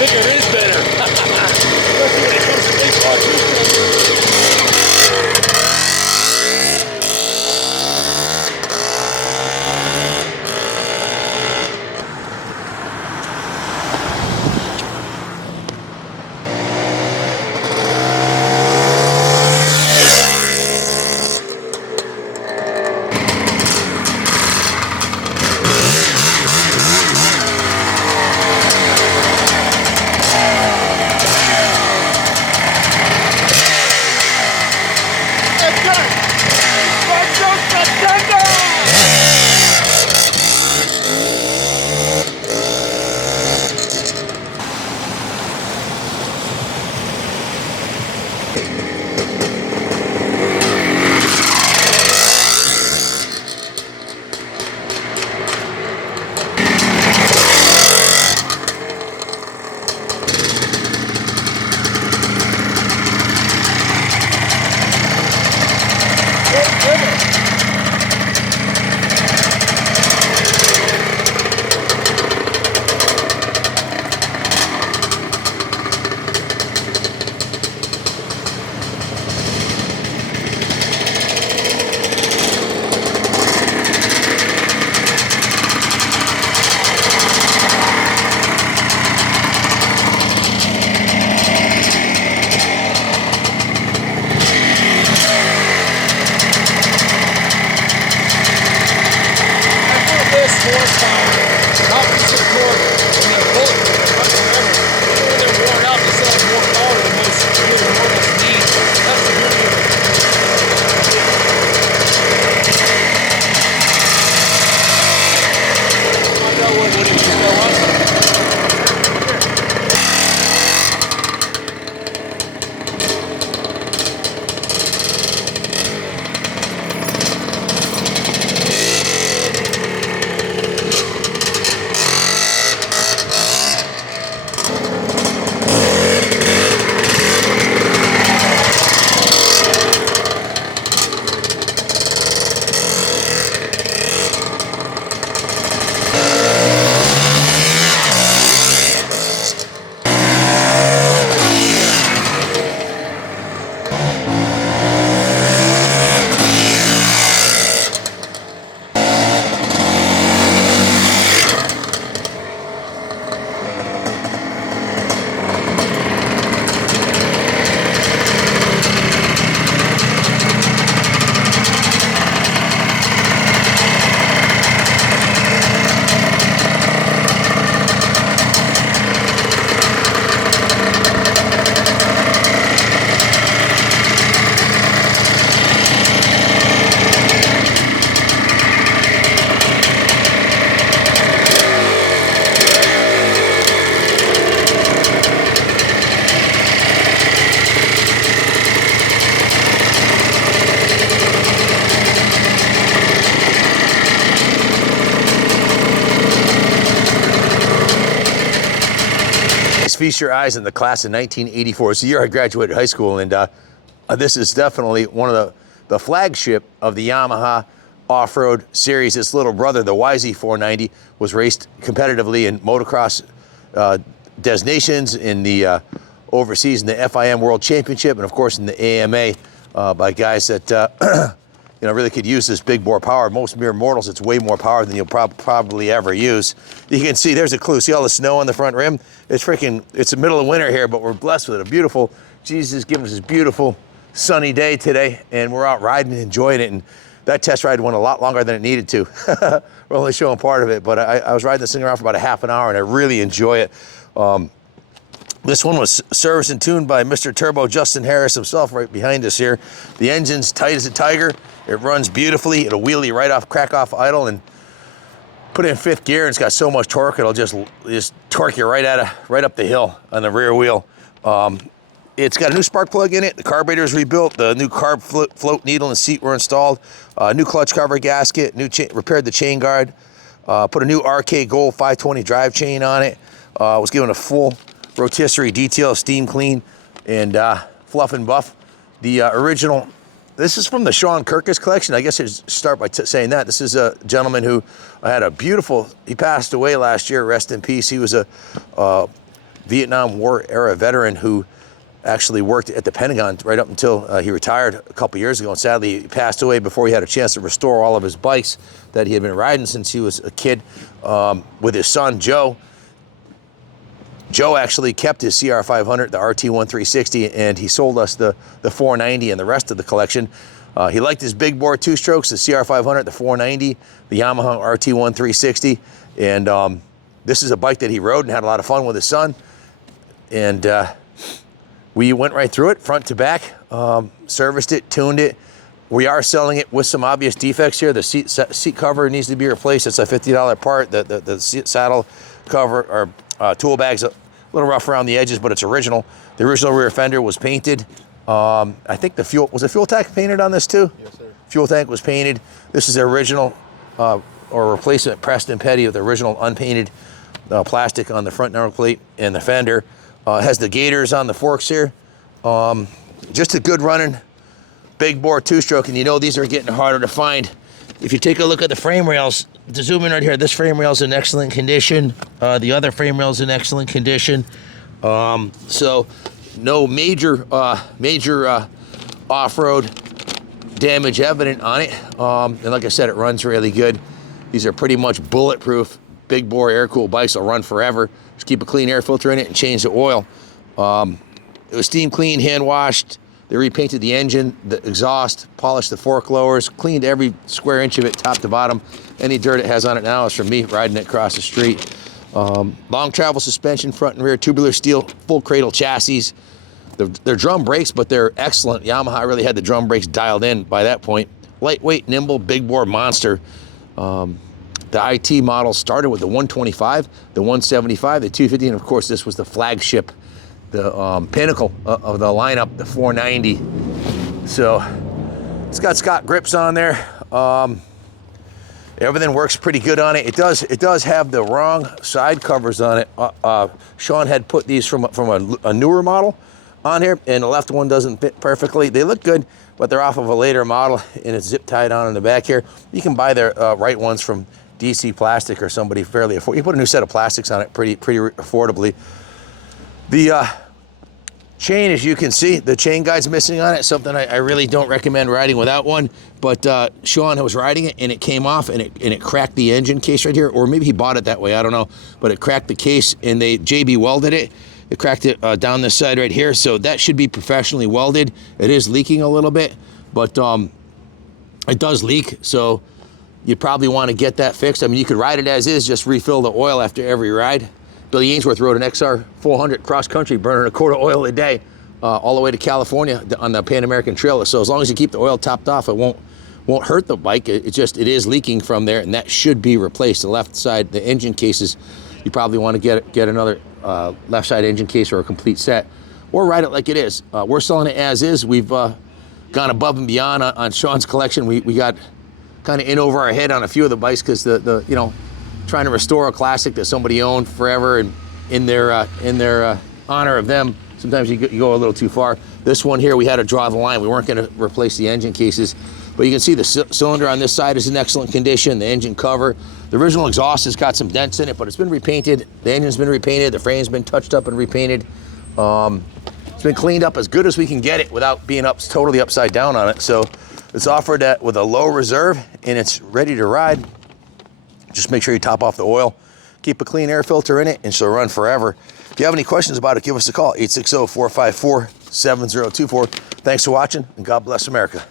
bigger is better. Especially when it comes to big R2. Feast your eyes on the class of 1984. It's the year I graduated high school, and this is definitely one of the flagship of the Yamaha off-road series. Its little brother, the YZ490, was raced competitively in motocross designations in the overseas in the FIM World Championship, and of course in the AMA by guys that you know, really could use this big bore power. Most mere mortals, it's way more power than you'll probably ever use. You can see, there's a clue. See all the snow on the front rim? It's the middle of winter here, but we're blessed with it. A beautiful, Jesus is giving us this beautiful sunny day today, and we're out riding and enjoying it. And that test ride went a lot longer than it needed to. We're only showing part of it, but I was riding this thing around for about a half an hour, and I really enjoy it. This one was serviced and tuned by Mr. Turbo Justin Harris himself right behind us here. The engine's tight as a tiger. It runs beautifully. It'll wheelie right off, crack off idle, and put it in fifth gear, and it's got so much torque, it'll just torque you right up the hill on the rear wheel. It's got a new spark plug in it. The carburetor is rebuilt. The new carb float needle and seat were installed. New clutch cover gasket. Repaired the chain guard. Put a new RK Gold 520 drive chain on it. Was given a full rotisserie detail, steam clean, and fluff and buff. The original. This is from the Sean Kirkus collection. I guess I should start by saying that. This is a gentleman who had a beautiful, he passed away last year, rest in peace. He was a Vietnam War era veteran who actually worked at the Pentagon right up until he retired a couple years ago, and sadly he passed away before he had a chance to restore all of his bikes that he had been riding since he was a kid with his son, Joe. Joe actually kept his CR500, the RT1360, and he sold us the 490 and the rest of the collection. He liked his big bore two-strokes, the CR500, the 490, the Yamaha RT1360, and this is a bike that he rode and had a lot of fun with his son. And we went right through it, front to back, serviced it, tuned it. We are selling it with some obvious defects here. The seat cover needs to be replaced. It's a $50 part. The saddle cover or tool bag's a little rough around the edges, but it's original. The original rear fender was painted. I think the fuel tank painted on this too? Yes, sir. Fuel tank was painted. This is the original or replacement Preston Petty of the original unpainted plastic on the front number plate and the fender. Has the gators on the forks here. Just a good running big bore two-stroke, and you know these are getting harder to find. If you take a look at the frame rails, to zoom in right here, this frame rail's in excellent condition. The other frame rail's in excellent condition. So no major off-road damage evident on it. And like I said, it runs really good. These are pretty much bulletproof, big bore air-cooled bikes. Will run forever. Just keep a clean air filter in it and change the oil. It was steam cleaned, hand washed. They repainted the engine, the exhaust, polished the fork lowers, cleaned every square inch of it, top to bottom. Any dirt it has on it now is from me riding it across the street. Long travel suspension, front and rear, tubular steel, full cradle chassis. They're drum brakes, but they're excellent. Yamaha really had the drum brakes dialed in by that point. Lightweight, nimble, big bore monster. The IT model started with the 125, the 175, the 250, and of course this was the flagship, the pinnacle of the lineup, the 490. So it's got Scott grips on there. Everything works pretty good on it. It does have the wrong side covers on it. Sean had put these from a newer model on here, and the left one doesn't fit perfectly. They look good, but they're off of a later model, and it's zip tied on in the back here. You can buy their right ones from DC Plastic or somebody fairly affordable. You put a new set of plastics on it pretty affordably. The chain, as you can see, the chain guide's missing on it, something I really don't recommend riding without one, but Sean was riding it and it came off and it cracked the engine case right here, or maybe he bought it that way, I don't know, but it cracked the case and they JB welded it. It cracked it down this side right here, so that should be professionally welded. It is leaking a little bit, but it does leak, so you probably want to get that fixed. I mean, you could ride it as is, just refill the oil after every ride. Billy Ainsworth rode an XR 400 cross country, burning a quart of oil a day, all the way to California on the Pan American Trail. So as long as you keep the oil topped off, it won't hurt the bike. It is leaking from there, and that should be replaced. The left side, the engine cases, you probably want to get another left side engine case or a complete set, or ride it like it is. We're selling it as is. We've gone above and beyond on Sean's collection. We got kind of in over our head on a few of the bikes because the you know, trying to restore a classic that somebody owned forever and in their honor of them, sometimes you go a little too far. This one here, we had to draw the line. We weren't going to replace the engine cases, but you can see the cylinder on this side is in excellent condition. The engine cover, the original exhaust has got some dents in it, but it's been repainted. The engine's been repainted. The frame's been touched up and repainted. It's been cleaned up as good as we can get it without being totally upside down on it. So it's offered with a low reserve and it's ready to ride. Just make sure you top off the oil, keep a clean air filter in it, and she'll run forever. If you have any questions about it, give us a call, 860-454-7024. Thanks for watching, and God bless America.